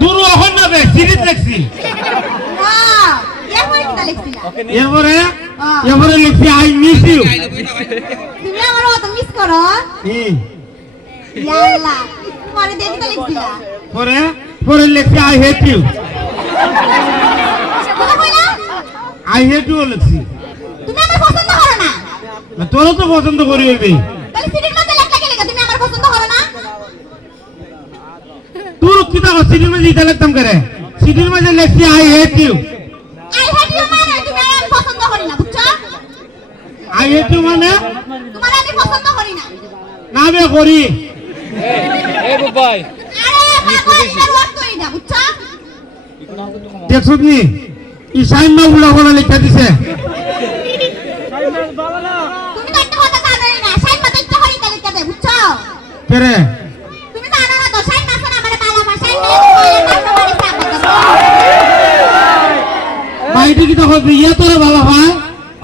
দুরু এখন না বে সিরিজ দেখছি এরপরে এরপরে লিখছি আই মিস ইউ তুমি আমার অত মিস করো ইয়াল্লা পরে দেখতে লিখছিলা পরে পরে লিখছি I hate you I hate you লিখছি তুমি আমার পছন্দ করো না তোরও তো পছন্দ করি হইবে তাহলে সিটির মধ্যে লেখা কি লেখা তুমি আমার পছন্দ করো না তোর কি তা সিটির মধ্যে লিখতে লিখতাম করে সিটির মধ্যে লিখছি আই হেট ইউ মানে তুমি আমার পছন্দ করি না বুঝছো আই হেট ইউ মানে তোমার আমি পছন্দ করি না না বে করি এই বাবাই আরে বাবা এটা ওয়ার্ড করি না বুঝছো দেখছস নি ই সাইন না উলা বলা লিখা দিছে তুমি তো একটা কথা জানোই না সাইন মত একটা করি তাহলে কে বুঝছো কেরে তুমি জানো না তো সাইন মাসে আমারে বালা মা সাইন মেরে কইলে মারতে পারি সাপ বাইটি কি তো হবে ইয়া তোরে ভালো হয়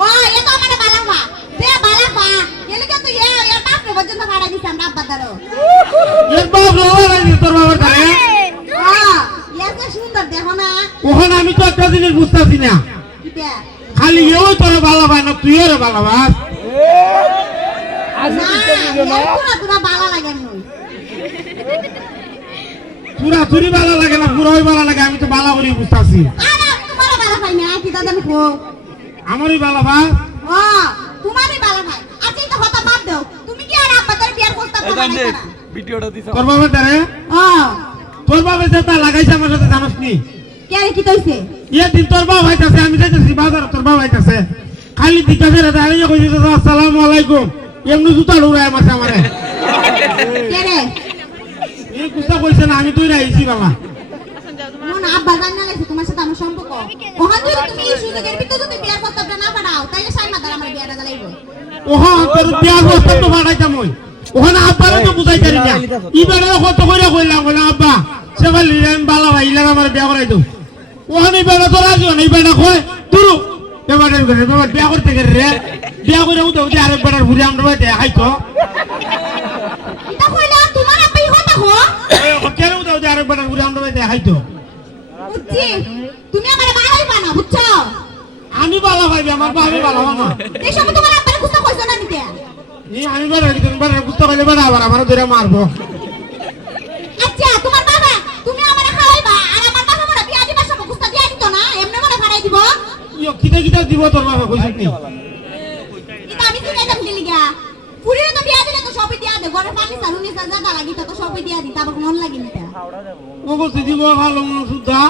ও এ তো আমারে বালা মা যে বালা পা এলে কে তো এ বাপ পর্যন্ত ভাড়া দিছে আমরা আব্বা দারো এর বাপ রওনা দিছে তোর বাবার ধারে এত সুন্দর দেখো না ওখানে আমি তো একটা জিনিস বুঝতাছি না কিটা খালি এও তোরে ভালো হয় না তুই ওরে ভালো বাস তোরা বালা লাগে নই পুরা চুরি ভালো লাগে না পুরোই ভালো লাগে আমি তো ভালো করে বুঝতাছি আরে আমি তোমারও বালা পাই না কি দাদা কো আমারই ভালো বাস ও তোমারই বালা পাই আচ্ছা এটা হতা বাদ দাও তুমি কি আর আব্বা তোর বিয়ার প্রস্তাব বানাইছো না ভিডিওটা দিছ তোর বাবার ধারে তোর বাবা যে তা লাগাইছে আমার সাথে জানোস নি কে কি কইছে ইয়ে দিন তোর বাবা আইতাছে আমি যাইতাছি বাজার তোর বাবা আইতাছে খালি দিতাছে রে দাঁড়িয়ে কইছে আসসালামু আলাইকুম এমনি জুতা উড়ায় মারছে আমারে কে রে এই কুস্তা কইছে না আমি তুই রাইছি বাবা মন আব্বা জানা লাগছে তোমার সাথে আমার সম্পর্ক ওখান যদি তুমি এই সুযোগের ভিতরে যদি বিয়ার প্রস্তাবটা না পাঠাও তাহলে সাই মাদার আমার বিয়াটা জ্বালাইবো ওহো তোর বিয়ার প্রস্তাব তো পাঠাইতাম ওই ওখানে আব্বারে তো বুঝাই পারি না ইবারে কত কইরা কইলাম বলে আব্বা সেবার লিলেন বালা ভাই ইলার আমার বিয়া করাই দাও ওখানে বেড়া তো রাজি না ইবারে কয় তুরু এবারে বেবার বিয়া করতে গেলে রে বিয়া করে উঠে উঠে আরেক বেটার ঘুরে আমরা বাইতে হাইতো এটা কইলা তোমার আব্বাই হতা হো কেন উঠে উঠে আরেক বেটার ঘুরে আমরা বাইতে হাইতো বুঝছি তুমি আমারে বালাই বানা বুঝছো আমি বালা ভাই আমার ভাবি বালা না এই সব তোমার আব্বার কুস্তা কইছো না নিতে আমি বেড়া দিন বেড়া কুস্তা কইলে বেড়া আবার আমার ধরে মারবো আচ্ছা তোমার বাবা তুমি আমারে খাওয়াইবা আর আমার বাবা মোরা বিয়া দিবা সব কুস্তা দিয়া দিত না এমনে মনে খাড়াই দিব ইয়ো কিটা কিটা দিব তোর বাবা কইছিস নি এটা আমি কি যাইতাম দিলি গা পুরিরে তো বিয়া দিলে তো সবই দিয়া দে ঘরে পানি সারুনি সাজা লাগি তো সবই দিয়া দিতা আবার মন লাগি নিতা ও কইছি দিব ভালো মন সুদ্ধা